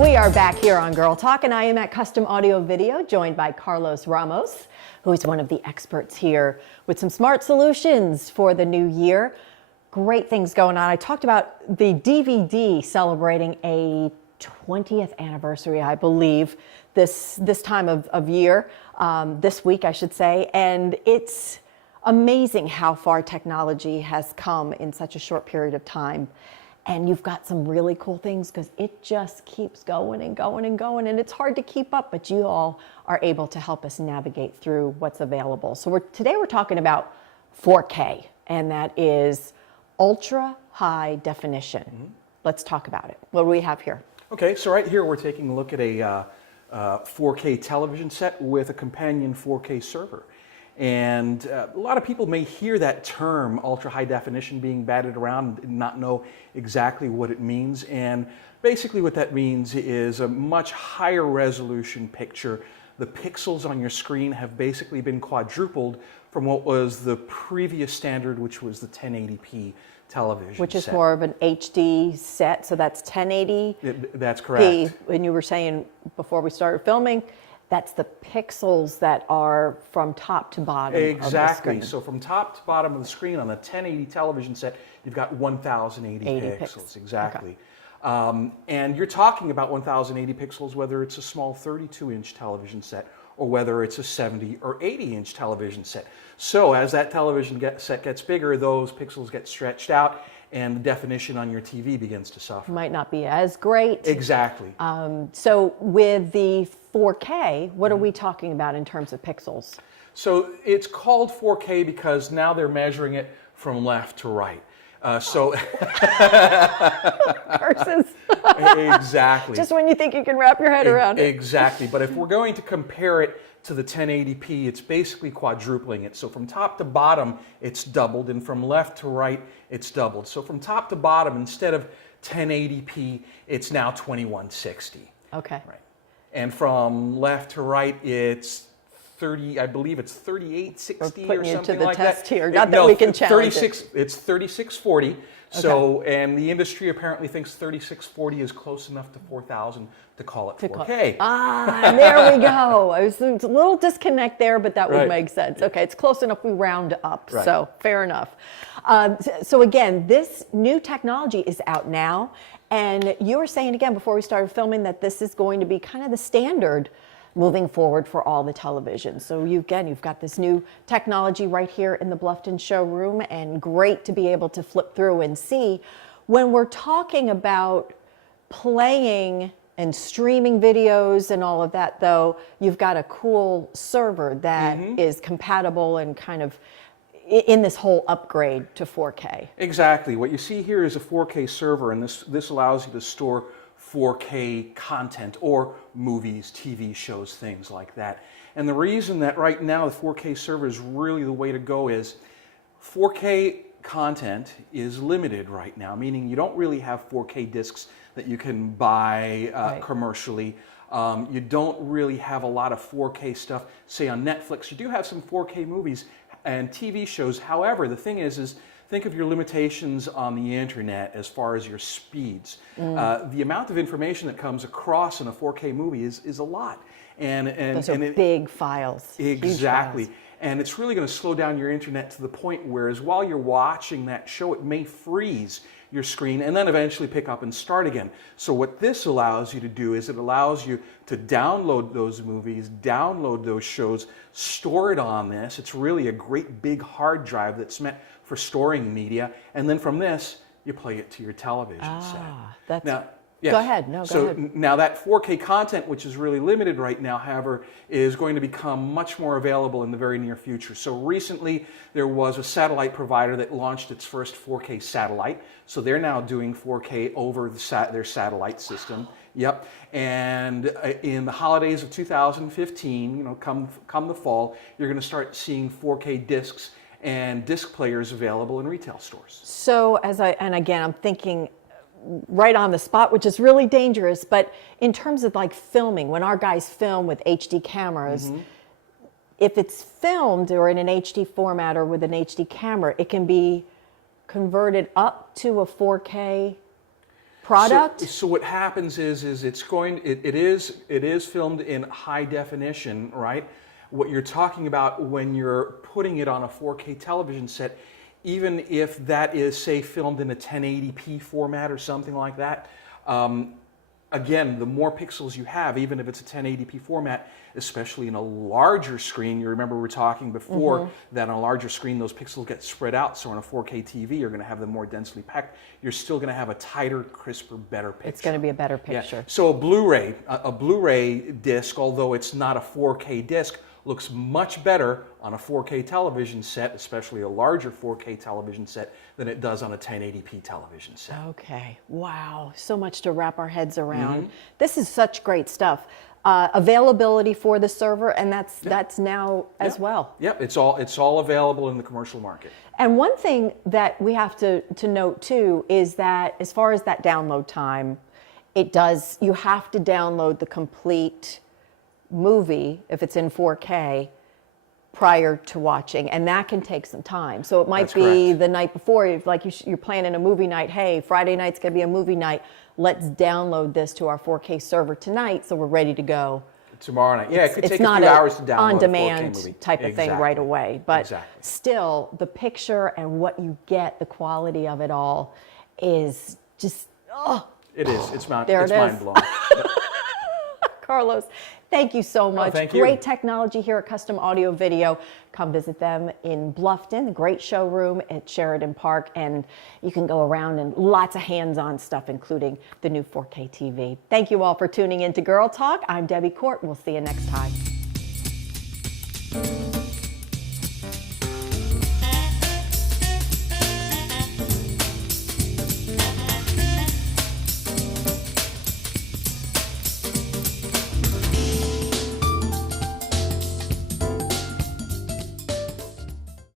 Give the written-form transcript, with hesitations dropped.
We are back here on Girl Talk, and I am at Custom Audio Video, joined by Carlos Ramos, who is one of the experts here with some smart solutions for the new year. Great things going on. I talked about the DVD celebrating a 20th anniversary, I believe, this time of year, this week, I should say, and it's amazing how far technology has come in such a short period of time. And you've got some really cool things because it just keeps going and going and going, and it's hard to keep up, but you all are able to help us navigate through what's available. So today we're talking about 4K, and that is ultra high definition. Let's talk about it. What do we have here? Okay, so right here we're taking a look at a 4K television set with a companion 4K server. And a lot of people may hear that term, ultra high definition, being batted around and not know exactly what it means. And basically what that means is a much higher resolution picture. The pixels on your screen have basically been quadrupled from what was the previous standard, which was the 1080p television Which is set. more of an HD set, so that's 1080. That's correct. And you were saying before we started filming, that's the pixels that are from top to bottom Exactly. of the screen. So from top to bottom of the screen on the 1080 television set, you've got 1080 pixels. Exactly. Okay. And you're talking about 1080 pixels, whether it's a small 32-inch television set or whether it's a 70 or 80-inch television set. So as that television set gets bigger, those pixels get stretched out and the definition on your TV begins to suffer. Might not be as great. Exactly. So with the 4K, what are we talking about in terms of pixels? So it's called 4K because now they're measuring it from left to right. Curses. Exactly. Just when you think you can wrap your head around it. Exactly. But if we're going to compare it to the 1080p, it's basically quadrupling it. So from top to bottom, it's doubled, and from left to right, it's doubled. So from top to bottom, instead of 1080p, it's now 2160. Okay. Right. And from left to right, it's 30, I believe it's 3860 or something like that. Putting you to the test here. Not that we can challenge it. It's 3640. So, and the industry apparently thinks 3640 is close enough to 4000 to call it 4K. And there we go. It's a little disconnect there, but that would make sense. Okay, it's close enough. We round up, so fair enough. So again, this new technology is out now, and you were saying again before we started filming that this is going to be kind of the standard moving forward for all the televisions. So you've got this new technology right here in the Bluffton showroom, and great to be able to flip through and see. When we're talking about playing and streaming videos and all of that, though, you've got a cool server that is compatible and kind of in this whole upgrade to 4K. Exactly. What you see here is a 4K server, and this allows you to store 4K content or movies, TV shows, things like that. And the reason that right now the 4K server is really the way to go is 4K content is limited right now, meaning you don't really have 4K discs that you can buy commercially. You don't really have a lot of 4K stuff, say on Netflix. You do have some 4K movies and TV shows. However, the thing is think of your limitations on the internet as far as your speeds. The amount of information that comes across in a 4K movie is a lot. Those are big files. Exactly. Huge files. And it's really going to slow down your internet to the point whereas while you're watching that show, it may freeze your screen and then eventually pick up and start again. So what this allows you to do is it allows you to download those movies, download those shows, store it on this. It's really a great big hard drive that's meant for storing media, and then from this, you play it to your television set. Go ahead. No, go ahead. Now that 4K content, which is really limited right now, however, is going to become much more available in the very near future. So recently, there was a satellite provider that launched its first 4K satellite. So they're now doing 4K over their satellite system. Wow. Yep. And in the holidays of 2015, come the fall, you're going to start seeing 4K discs and disc players available in retail stores. So and again, I'm thinking right on the spot, which is really dangerous, but in terms of like filming, when our guys film with HD cameras, if it's filmed or in an HD format or with an HD camera, it can be converted up to a 4K product? So what happens is it is filmed in high definition, right? What you're talking about when you're putting it on a 4K television set, even if that is, say, filmed in a 1080p format or something like that, again, the more pixels you have, even if it's a 1080p format, especially in a larger screen, you remember we were talking before that on a larger screen those pixels get spread out, so on a 4K TV you're going to have them more densely packed. You're still going to have a tighter, crisper, better picture. It's going to be a better picture. Yeah. So a Blu-ray disc, although it's not a 4K disc, looks much better on a 4K television set, especially a larger 4K television set, than it does on a 1080p television set. Okay, wow, so much to wrap our heads around. This is such great stuff. Availability for the server, and that's now as well. Yep, it's all available in the commercial market. And one thing that we have to note too is that as far as that download time, you have to download the complete movie if it's in 4K prior to watching, and that can take some time. So it might be the night before, like you're planning a movie night. Hey, Friday night's gonna be a movie night. Let's download this to our 4K server tonight, so we're ready to go tomorrow night. Yeah, it could take a few hours to download on-demand a 4K movie. type of thing right away. But Exactly. still, the picture and what you get, the quality of it all, is just It is. It's mind blowing. Carlos, thank you so much. Thank you. Great technology here at Custom Audio Video. Come visit them in Bluffton, great showroom at Sheridan Park, and you can go around and lots of hands-on stuff, including the new 4K TV. Thank you all for tuning in to Girl Talk. I'm Debbie Court. We'll see you next time.